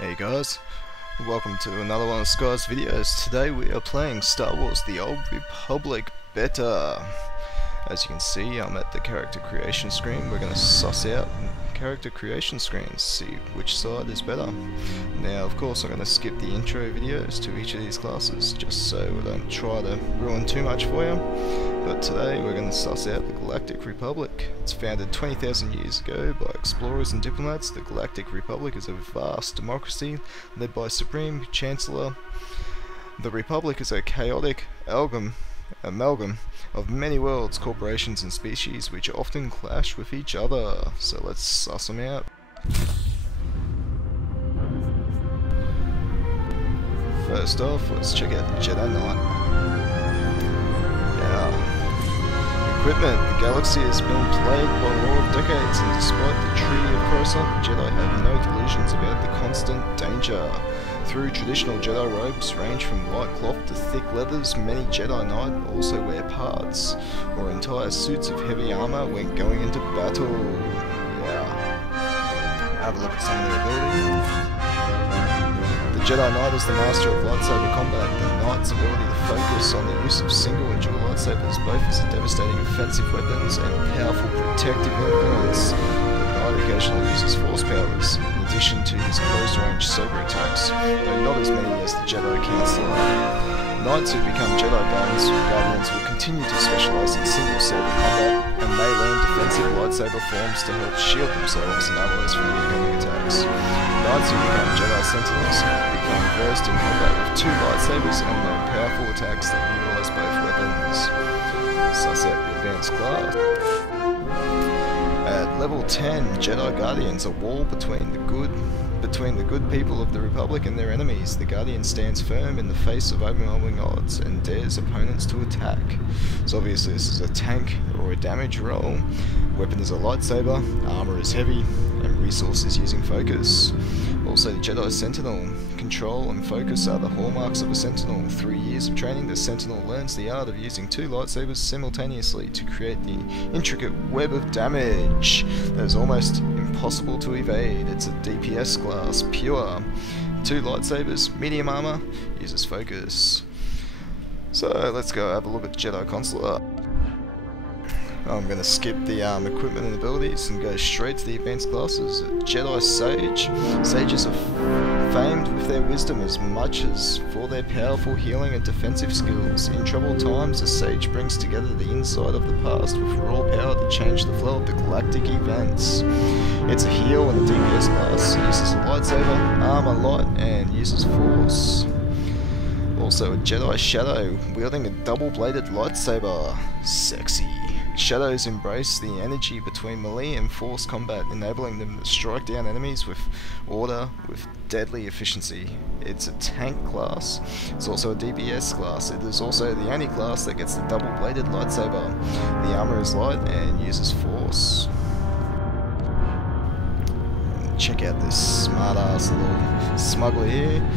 Hey guys, welcome to another one of Sky's videos. Today we are playing Star Wars The Old Republic Beta. As you can see, I'm at the character creation screen. We're going to suss out character creation screens, see which side is better. Now of course I'm going to skip the intro videos to each of these classes just so we don't try to ruin too much for you. But today we're going to suss out the Galactic Republic. It's founded 20,000 years ago by explorers and diplomats. The Galactic Republic is a vast democracy led by Supreme Chancellor. The Republic is a chaotic amalgam of many worlds, corporations and species which often clash with each other. So let's suss them out. First off, let's check out the Jedi Knight. Equipment. The galaxy has been plagued by war of decades, and despite the Treaty of Coruscant, the Jedi have no delusions about the constant danger. Through traditional Jedi robes range from light cloth to thick leathers, many Jedi Knight also wear parts or entire suits of heavy armor when going into battle. Have a look at some of their ability. The Jedi Knight is the master of lightsaber combat. The Knight's ability to focus on the use of single and dual lightsabers, both as devastating offensive weapons and powerful protective influence. The Knight occasionally uses force powers, in addition to his close-range saber attacks, though not as many as the Jedi Counselor. Knights who become Jedi Guardians will continue to specialise in single saber combat and may learn defensive lightsaber forms to help shield themselves and allies from incoming attacks. Knights who become Jedi Sentinels become versed in combat with two lightsabers and learn powerful attacks that utilise both weapons. Suss out the advanced class. At level 10, Jedi Guardians, a wall between the good people of the Republic and their enemies. The Guardian stands firm in the face of overwhelming odds and dares opponents to attack. So obviously this is a tank or a damage roll. Weapon is a lightsaber, armor is heavy, and resources using focus. Also the Jedi Sentinel. Control and focus are the hallmarks of a Sentinel. Through years of training, the Sentinel learns the art of using two lightsabers simultaneously to create the intricate web of damage that is almost impossible to evade. It's a DPS class, pure. Two lightsabers, medium armor, uses focus. So let's go have a look at Jedi Consular. I'm going to skip the equipment and abilities and go straight to the advanced classes. Jedi Sage. Sages are famed with their wisdom as much as for their powerful healing and defensive skills. In troubled times, a sage brings together the insight of the past with raw power to change the flow of the galactic events. It's a heal and a DPS class. It uses a lightsaber, armor light, and uses force. Also a Jedi Shadow, wielding a double-bladed lightsaber. Sexy. Shadows embrace the energy between melee and force combat, enabling them to strike down enemies with order with deadly efficiency. It's a tank class. It's also a DPS class. It is also the only class that gets the double-bladed lightsaber. The armor is light and uses force. Check out this smart-ass little smuggler here.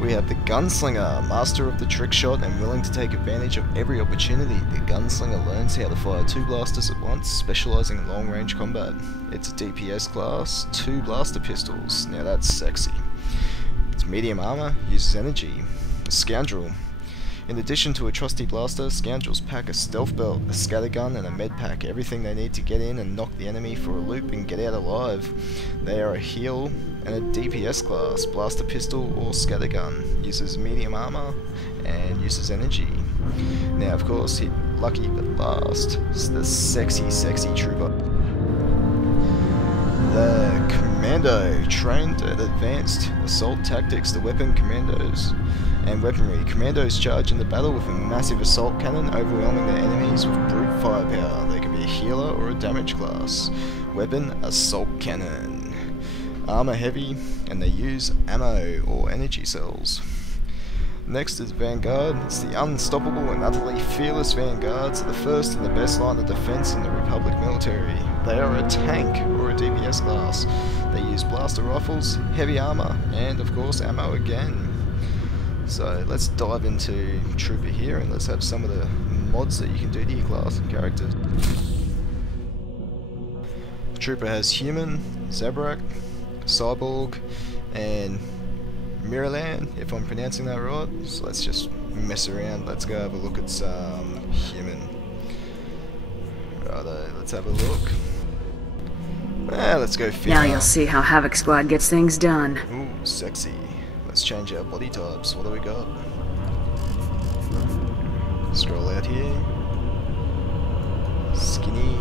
We have the Gunslinger, master of the trick shot and willing to take advantage of every opportunity. The Gunslinger learns how to fire two blasters at once, specialising in long-range combat. It's a DPS class, two blaster pistols. Now that's sexy. It's medium armor, uses energy. A Scoundrel. In addition to a trusty blaster, Scoundrels pack a stealth belt, a scattergun and a med pack, everything they need to get in and knock the enemy for a loop and get out alive. They are a heal and a DPS class, blaster pistol or scattergun, uses medium armor and uses energy. Now of course, lucky but last, is the sexy trooper. The Commando, trained at advanced assault tactics, the weapon commandos and weaponry. Commandos charge into battle with a massive assault cannon, overwhelming their enemies with brute firepower. They can be a healer or a damage class. Weapon, assault cannon. Armor heavy, and they use ammo or energy cells. Next is Vanguard. It's the unstoppable and utterly fearless Vanguards, the first and the best line of defense in the Republic military. They are a tank or a DPS class. They use blaster rifles, heavy armor, and of course ammo again. So let's dive into Trooper here and let's have some of the mods that you can do to your class and characters. Trooper has Human, Zabrak, Cyborg, and Mirrorland, if I'm pronouncing that right. So let's just mess around. Let's go have a look at some human. Righto, let's have a look. Let's go female. Now you'll see how Havoc Squad gets things done. Ooh, sexy. Let's change our body types. What do we got? Scroll out here. Skinny.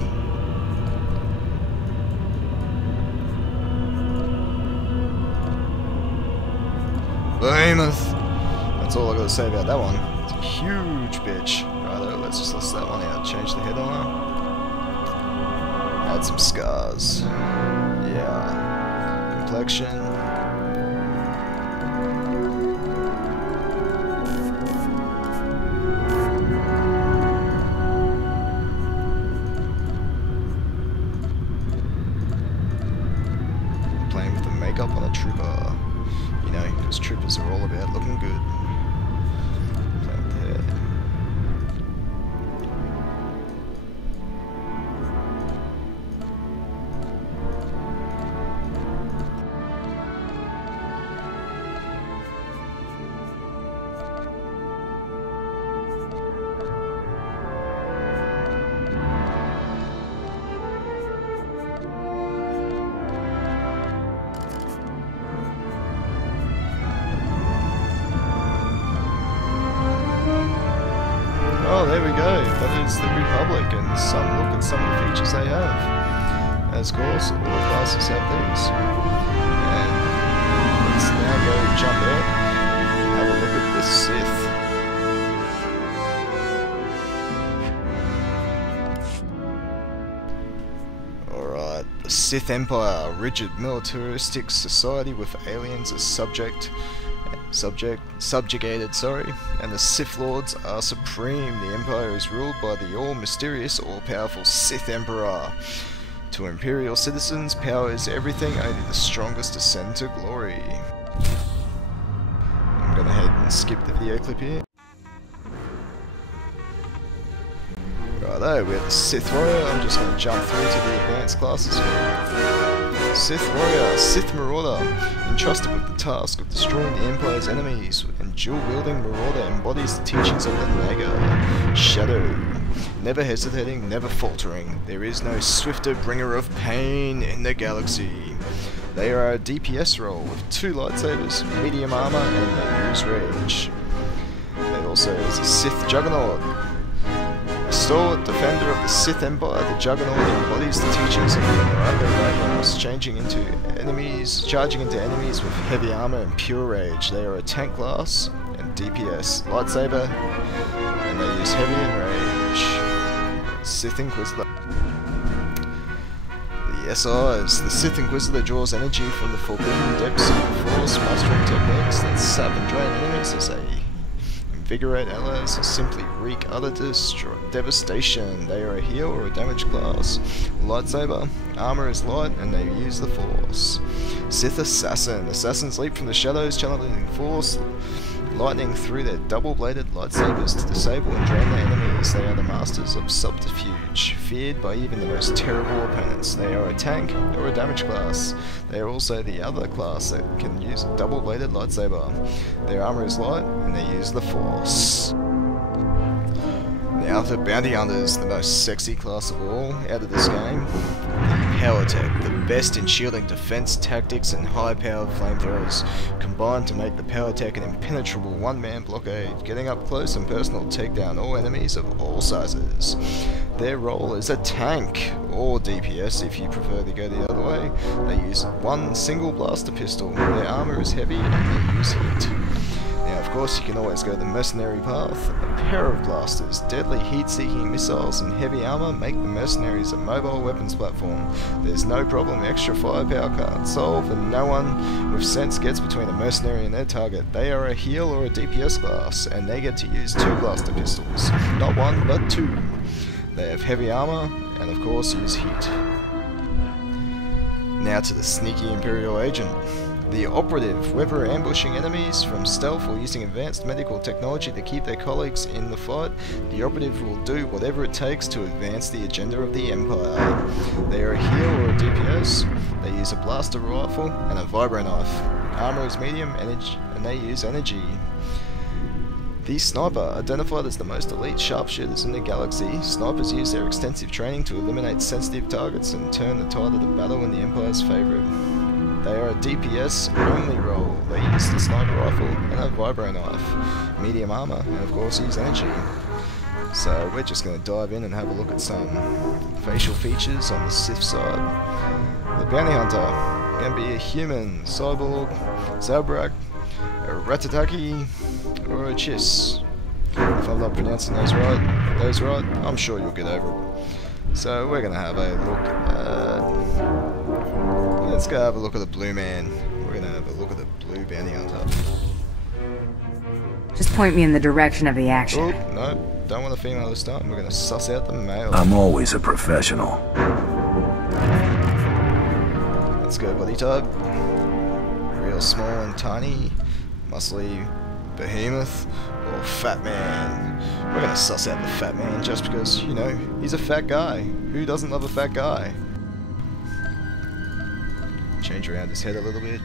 Behemoth. That's all I gotta say about that one. It's a huge bitch. Righto, let's just list that one out. Change the head on. Add some scars. Yeah. Complexion. Playing with the makeup on a trooper. You know, because troopers are all about looking good. Play with the hair. Oh, there we go. That is the Republic, and some look at some of the features they have. As of course, all the classes have these. And let's now go jump out and have a look at the Sith. Alright, the Sith Empire, a rigid militaristic society with aliens as subjugated, and the Sith Lords are supreme. The Empire is ruled by the all-mysterious, all-powerful Sith Emperor. To Imperial citizens, power is everything, only the strongest ascend to glory. I'm gonna head and skip the video clip here. Righto, we have the Sith Warrior. I'm just gonna jump through to the advanced classes here. Sith Warrior, Sith Marauder, entrusted with the task of destroying the Empire's enemies, and dual-wielding Marauder embodies the teachings of the Naga. Shadow, never hesitating, never faltering. There is no swifter bringer of pain in the galaxy. They are a DPS role with 2 lightsabers, medium armor, and they use rage. They also is a Sith Juggernaut. Stalwart defender of the Sith Empire, the Juggernaut embodies the teachings of the Morocco Rangers, charging into enemies with heavy armor and pure rage. They are a tank class and DPS, lightsaber, and they use heavy and rage. Sith Inquisitor. The SIs. The Sith Inquisitor draws energy from the forbidden depths of the Force, mastering techniques that sap and drain enemies as they invigorate allies, or simply wreak utter devastation. They are a heal or a damage class. Lightsaber, armor is light, and they use the Force. Sith Assassin. Assassins leap from the shadows, channeling Force, lightning through their double-bladed lightsabers to disable and drain their enemies. They are the masters of subterfuge, feared by even the most terrible opponents. They are a tank or a damage class. They are also the other class that can use a double-bladed lightsaber. Their armor is light, and they use the Force. Now the Bounty Hunters, the most sexy class of all out of this game. The Power Tech, the best in shielding, defense, tactics, and high-powered flamethrowers, combined to make the Power Tech an impenetrable one-man blockade, getting up close and personal to take down all enemies of all sizes. Their role is a tank, or DPS if you prefer to go the other way. They use one single blaster pistol. Their armor is heavy and they use heat. Now, of course, you can always go the mercenary path. A pair of blasters, deadly heat-seeking missiles, and heavy armor make the mercenaries a mobile weapons platform. There's no problem extra firepower can't solve, and no one with sense gets between a mercenary and their target. They are a heal or a DPS class, and they get to use 2 blaster pistols. Not 1, but 2. They have heavy armor, and of course use heat. Now to the sneaky Imperial agent. The operative, whether ambushing enemies from stealth or using advanced medical technology to keep their colleagues in the fight, the operative will do whatever it takes to advance the agenda of the Empire. They are a heal or a DPS, they use a blaster rifle and a vibro knife. Armor is medium, and they use energy. The Sniper, identified as the most elite sharpshooters in the galaxy, snipers use their extensive training to eliminate sensitive targets and turn the tide of the battle in the Empire's favour. They are a DPS only role. They use the sniper rifle and a vibro knife, medium armor, and of course use energy. So we're just going to dive in and have a look at some facial features on the Sith side. The Bounty Hunter can be a human, cyborg, Zabrak, a Ratataki, or a Chiss. If I'm not pronouncing those right, I'm sure you'll get over it. So we're going to have a look at... Let's go have a look at the blue man. We're going to have a look at the blue bounty hunter. Just point me in the direction of the action. Oh, no, don't want a female this time. We're going to suss out the male. I'm always a professional. Let's go body type. Real small and tiny, muscly behemoth, or fat man. We're going to suss out the fat man just because, you know, he's a fat guy. Who doesn't love a fat guy? Change around his head a little bit.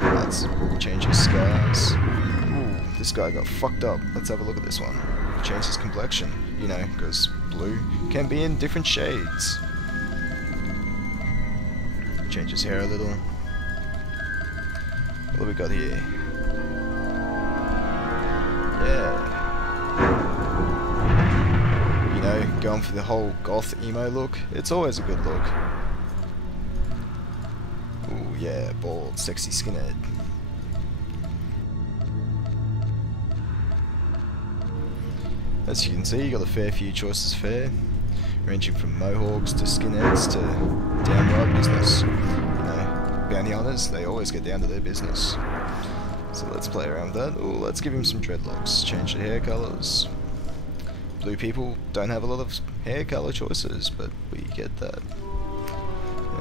Let's change his scars. Ooh, this guy got fucked up. Let's have a look at this one. Change his complexion, you know, because blue can be in different shades. Change his hair a little. What do we got here? Yeah. You know, going for the whole goth emo look. It's always a good look. Ooh, yeah, bald, sexy skinhead. As you can see, you got a fair few choices of hair, ranging from mohawks to skinheads to downright business. You know, bounty hunters, they always get down to their business. So let's play around with that. Ooh, let's give him some dreadlocks, change the hair colours. Blue people don't have a lot of hair colour choices, but we get that.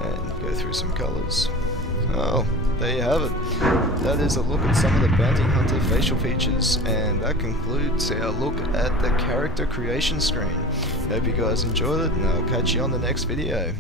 And go through some colours. Oh, there you have it. That is a look at some of the bounty hunter facial features, and that concludes our look at the character creation screen. Hope you guys enjoyed it, and I'll catch you on the next video.